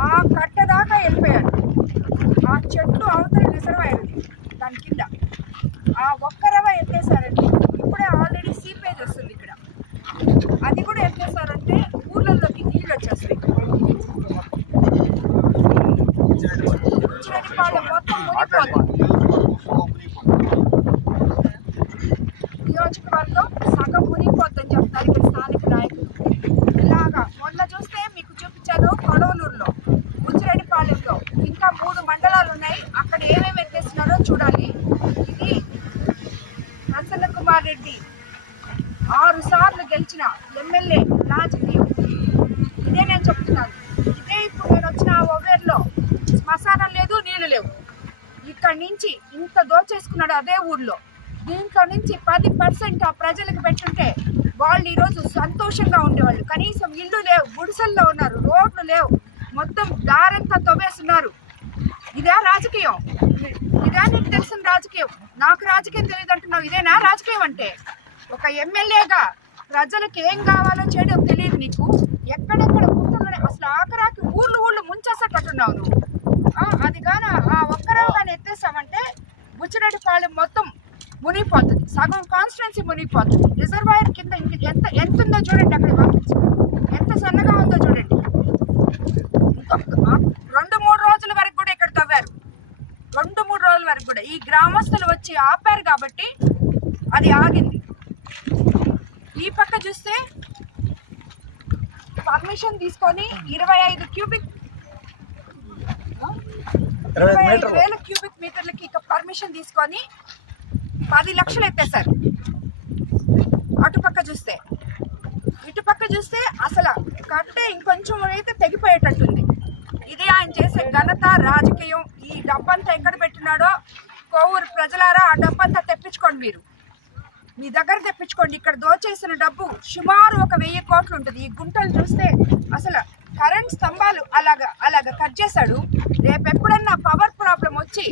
ఆ కట్ట దాకా వెళ్ళిపోయాడు. ఆ చెట్టు అవతల రిజర్వాయర్ దాని కింద ఆ ఒక్క రవ ఎత్తేసారంటే ఇప్పుడే ఆల్రెడీ సీపేజ్ వస్తుంది ఇక్కడ. అది కూడా ఎత్తేసారంటే ఊర్లలోకి నీళ్ళు వచ్చేస్తాయి. ఉచ్చిరెడ్డిపాళెం మొత్తం నియోజకవర్గం సగం మునిగిపోద్దని చెప్తారు ఇక్కడ స్థానిక నాయకులు. ఇలాగా మొన్న చూస్తే మీకు చూపించాను కొడవలూరులో, ఉచ్చిరెడ్డిపాళెంలో ఇంకా 3 మండలాలు ఉన్నాయి. అక్కడ ఏమేమి ఎత్తేస్తున్నారో చూడాలి. ఇది ప్రసన్న కుమార్ రెడ్డి 6 సార్లు గెలిచిన ఎమ్మెల్యే రాజకీయం. ఇదే నేను చెప్తున్నాను. ఇదే ఇప్పుడు నేను వచ్చిన ఒవేర్లో శ్మశానం లేదు, నీళ్లు లేవు. ఇక్కడి నుంచి ఇంత దోచేసుకున్నాడు అదే ఊర్లో. దీంట్లో నుంచి 10% ఆ ప్రజలకు పెట్టుంటే వాళ్ళు ఈరోజు సంతోషంగా ఉండేవాళ్ళు. కనీసం ఇల్లు లేవు, గుడిసెల్లో ఉన్నారు, రోడ్లు లేవు, మొత్తం దారంతా తవ్వేస్తున్నారు. ఇదే రాజకీయం? ఇదే నీకు తెలిసిన రాజకీయం? నాకు రాజకీయం తెలియదు అంటున్నావు. ఇదేనా రాజకీయం అంటే? ఒక ఎమ్మెల్యేగా ప్రజలకు ఏం కావాలో చేయడం తెలియదు నీకు. ఎక్కడెక్కడ గుర్తుండే అసలు ఆఖరాకి ఊళ్ళు ముంచేసేటట్టున్నావు నువ్వు. అది కానీ ఆ ఒక్కరావు కానీ ఎత్తేసామంటే ఉచ్చిరెడ్డిపాళెం మొత్తం మునిగిపోతుంది, సగం కాన్స్టిట్యున్సీ మునిగిపోతుంది. రిజర్వాయర్ కింద ఎంత ఉందో చూడండి, అక్కడ పంపించి ఎంత సన్నగా ఉందో చూడండి. 2-3 రోజుల వరకు కూడా ఇక్కడ తవ్వారు. 2-3 రోజుల వరకు కూడా ఈ గ్రామస్తులు వచ్చి ఆపారు కాబట్టి అది ఆగింది. ఈ పక్క చూస్తే పర్మిషన్ తీసుకొని 25,000 క్యూబిక్ మీటర్లకి ఇక పర్మిషన్ తీసుకొని 10 లక్షలు ఎత్తేసారు. అటుపక్క చూస్తే ఇటుపక్క చూస్తే అసలు కట్టే ఇంకొంచెం అయితే తెగిపోయేటట్టుంది. ఇది ఆయన చేసే ఘనత, రాజకీయం. ఈ డబ్బంతా ఎక్కడ పెట్టినాడో కోవూరు ప్రజలారా ఆ డబ్బంతా తెప్పించుకోండి, మీరు మీ దగ్గర తెప్పించుకోండి. ఇక్కడ దోచేసిన డబ్బు సుమారు 1,000 కోట్లు ఉంటుంది. ఈ గుంటలు చూస్తే అసలు కరెంట్ స్తంభాలు అలాగ కట్ చేశాడు. రేపు ఎప్పుడన్నా పవర్ ప్రాబ్లం వచ్చి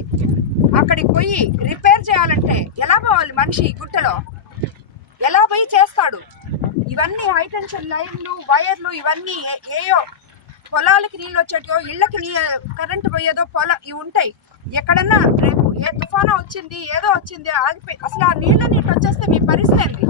అక్కడికి పోయి రిపేర్ చేయాలంటే ఎలా పోవాలి మనిషి? గుట్టలో ఎలా పోయి చేస్తాడు? ఇవన్నీ హైటెన్షన్ లైన్లు, వైర్లు, ఇవన్నీ ఏయో పొలాలకి నీళ్ళు వచ్చేటో, ఇళ్ళకి కరెంటు పోయేదో ఇవి ఉంటాయి. ఎక్కడన్నా రేపు ఏ తుఫాను వచ్చింది, ఏదో వచ్చింది, ఆగిపోయి అసలు ఆ నీళ్ళ వచ్చేస్తే మీ పరిస్థితి ఏంటి?